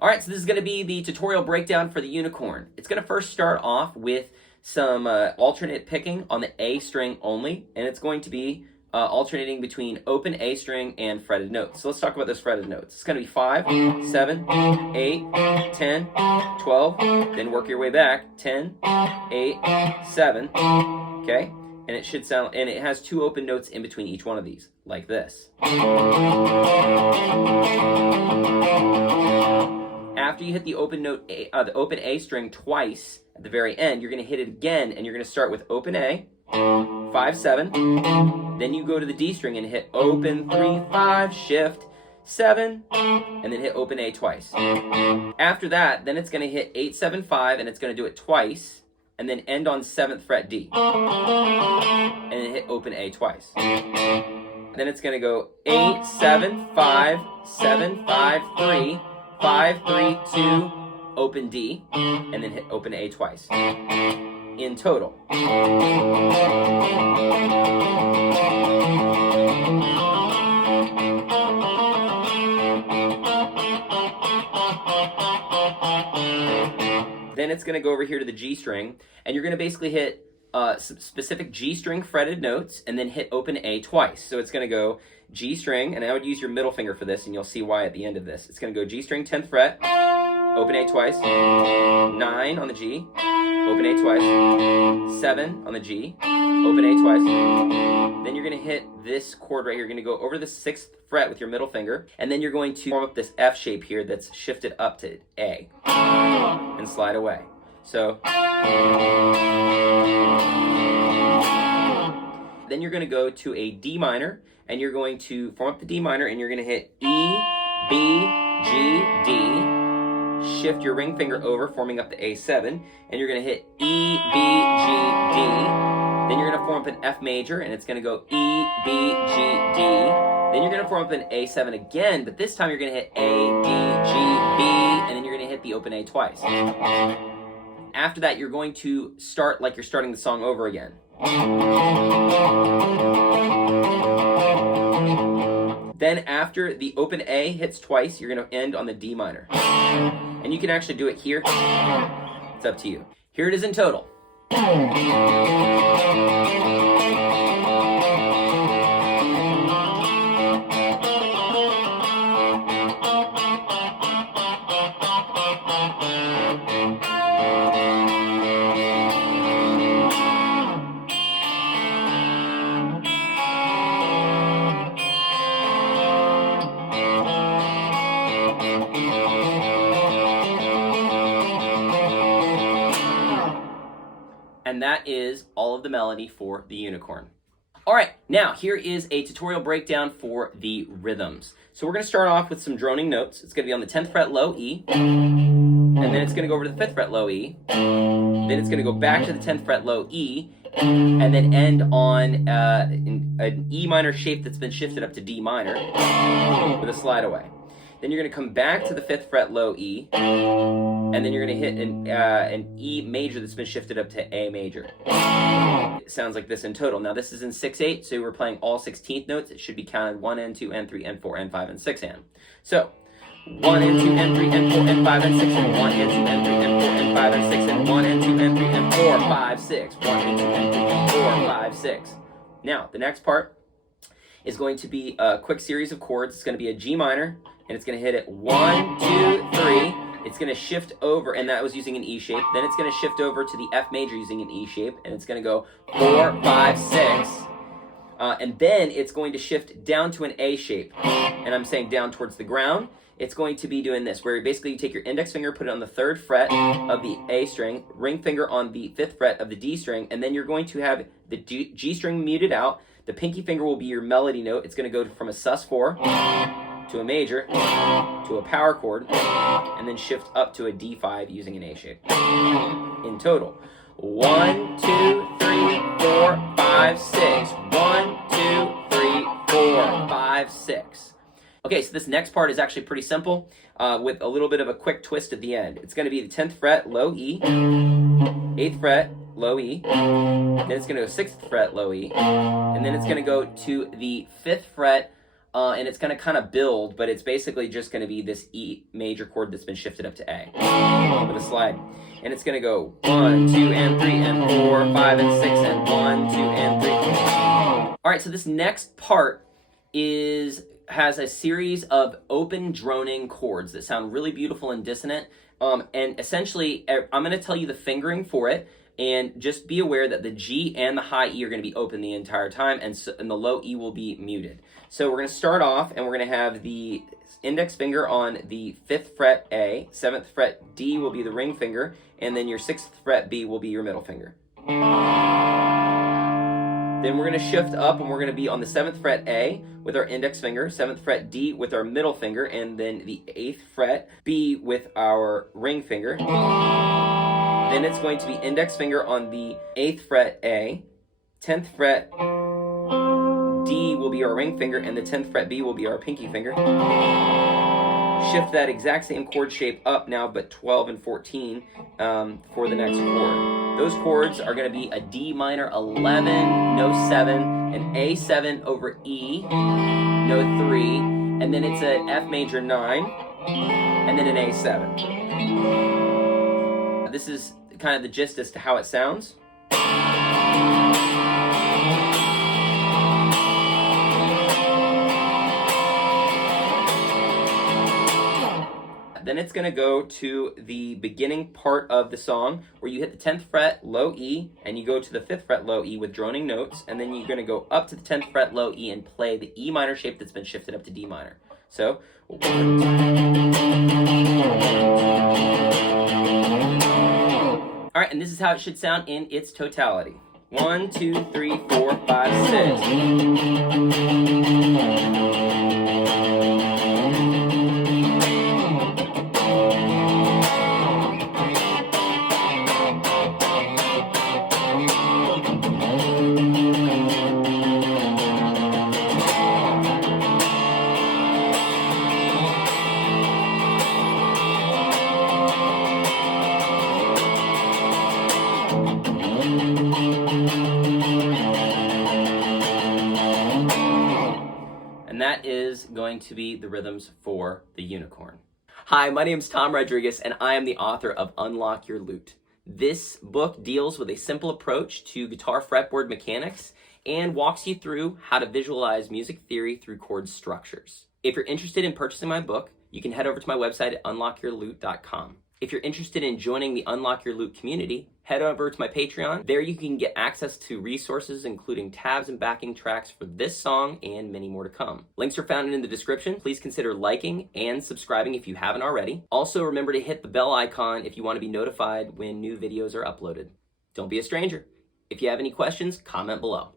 All right, so this is going to be the tutorial breakdown for the unicorn. It's going to first start off with some alternate picking on the A string only, and it's going to be alternating between open A string and fretted notes. So let's talk about those fretted notes. It's going to be 5, 7, 8, 10, 12, then work your way back, 10, 8, 7, okay? And it should sound, and it has 2 open notes in between each one of these, like this. After you hit the open note, the open A string twice at the very end, you're going to hit it again, and you're going to start with open A, 5, 7. Then you go to the D string and hit open 3, 5, shift 7, and then hit open A twice. After that, then it's going to hit 8, 7, 5, and it's going to do it twice, and then end on 7th fret D, and then hit open A twice. Then it's going to go 8, 7, 5, 7, 5, 3. 5, 3, 2, open D, and then hit open A twice. In total. Then it's going to go over here to the G string, and you're going to basically hit specific G string fretted notes, and then hit open A twice. So it's going to go G string, and I would use your middle finger for this, and you'll see why at the end of this. It's going to go G string 10th fret, open A twice, 9 on the G, open A twice, 7 on the G, open A twice. Then you're going to hit this chord right here. You're going to go over the 6th fret with your middle finger, and then you're going to form up this F shape here that's shifted up to A, and slide away. So then you're going to go to a D minor, and you're going to form up the D minor, and you're going to hit E, B, G, D, shift your ring finger over, forming up the A7, and you're going to hit E, B, G, D. Then you're going to form up an F major, and it's going to go E, B, G, D. Then you're going to form up an A7 again, but this time you're going to hit A, D, G, B, and then you're going to hit the open A twice. After that, you're going to start like you're starting the song over again. Then after the open A hits twice, you're going to end on the D minor. And you can actually do it here. It's up to you. Here it is in total. And that is all of the melody for the unicorn. All right, now here is a tutorial breakdown for the rhythms. So we're going to start off with some droning notes. It's going to be on the 10th fret low E, and then it's going to go over to the 5th fret low E, then it's going to go back to the 10th fret low E, and then end on an E minor shape that's been shifted up to D minor with a slide away. Then you're going to come back to the 5th fret low E, and then you're going to hit an E major that's been shifted up to A major. It sounds like this in total. Now this is in 6/8, so we're playing all 16th notes. It should be counted 1 and 2 and 3 and 4 and 5 and 6 and. So 1 and 2 and 3 and 4 and 5 and 6 and 1 and 2 and 3 and 4 and 5 and 6 and 1 and 2 and 3 and 4, 5, 6. 1 and 2 and 3 and 4, 5, 6. Now the next part is going to be a quick series of chords. It's going to be a G minor, and it's going to hit it 1, 2, 3. It's going to shift over, and that was using an E shape. Then it's going to shift over to the F major using an E shape, and it's going to go 4, 5, 6. And then it's going to shift down to an A shape, and I'm saying down towards the ground. It's going to be doing this, where basically you take your index finger, put it on the 3rd fret of the A string, ring finger on the 5th fret of the D string, and then you're going to have the G string muted out. The pinky finger will be your melody note. It's going to go from a sus4 to a major to a power chord, and then shift up to a D5 using an A shape. In total, 1, 2, 3, 4, 5, 6. 1, 2, 3, 4, 5, 6. Okay, so this next part is actually pretty simple, with a little bit of a quick twist at the end. It's going to be the 10th fret, low E, 8th fret, low E, then it's going to go 6th fret, low E, and then it's going to go to the 5th fret and it's going to kind of build, but it's basically just going to be this E major chord that's been shifted up to A with a slide. And it's going to go 1, 2, and 3, and 4, 5, and 6, and 1, 2, and 3. All right, so this next part has a series of open droning chords that sound really beautiful and dissonant. And essentially, I'm going to tell you the fingering for it, and just be aware that the G and the high E are going to be open the entire time, and the low E will be muted. So we're going to start off, and we're going to have the index finger on the 5th fret A, 7th fret D will be the ring finger, and then your 6th fret B will be your middle finger. Then we're going to shift up, and we're going to be on the 7th fret A with our index finger, 7th fret D with our middle finger, and then the 8th fret B with our ring finger. Then it's going to be index finger on the 8th fret A, 10th fret D will be our ring finger, and the 10th fret B will be our pinky finger. Shift that exact same chord shape up now, but 12 and 14 for the next chord. Those chords are going to be a D minor 11, no 7, an A7 over E, no 3, and then it's an F major 9, and then an A7. This is kind of the gist as to how it sounds. Then it's going to go to the beginning part of the song where you hit the 10th fret low E and you go to the 5th fret low E with droning notes, and then you're going to go up to the 10th fret low E and play the E minor shape that's been shifted up to D minor. So all right, and this is how it should sound in its totality. 1, 2, 3, 4, 5, 6. And that is going to be the rhythms for the unicorn. Hi, my name is Tom Rodriguez, and I am the author of Unlock Your Lute. This book deals with a simple approach to guitar fretboard mechanics and walks you through how to visualize music theory through chord structures. If you're interested in purchasing my book, you can head over to my website at unlockyourlute.com. If you're interested in joining the Unlock Your Lute community, head over to my Patreon. There you can get access to resources including tabs and backing tracks for this song and many more to come. Links are found in the description. Please consider liking and subscribing if you haven't already. Also, remember to hit the bell icon if you want to be notified when new videos are uploaded. Don't be a stranger. If you have any questions, comment below.